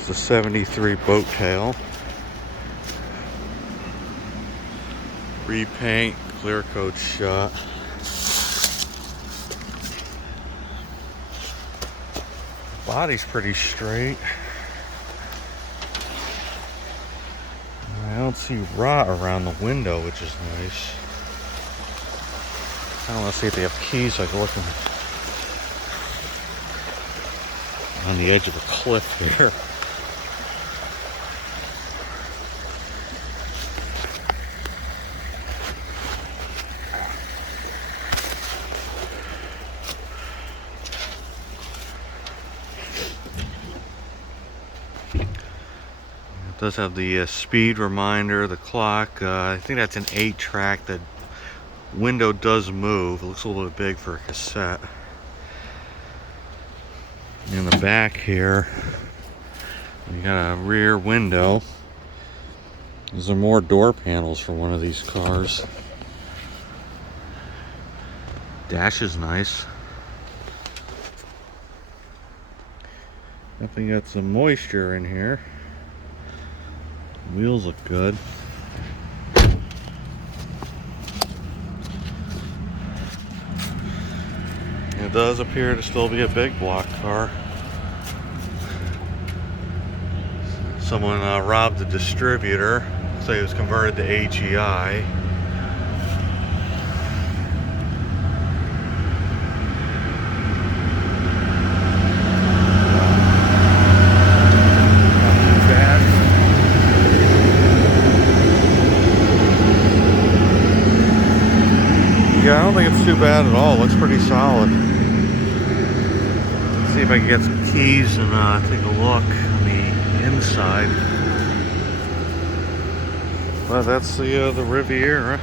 There's the 73 boat tail. Repaint, clear coat shot. Body's pretty straight. I don't see rot around the window, which is nice. I don't want to see if they have keys so I can look on the edge of a cliff here. It does have the speed reminder, the clock. I think that's an 8-track. The window does move. It looks a little bit big for a cassette. In the back here, we got a rear window. These are more door panels for one of these cars. Dash is nice. Definitely got some moisture in here. Wheels look good. It does appear to still be a big block car. Someone robbed the distributor, so it was converted to AGI. Yeah, I don't think it's too bad at all. It looks pretty solid. Let's see if I can get some keys and take a look on the inside. Well, that's the Riviera.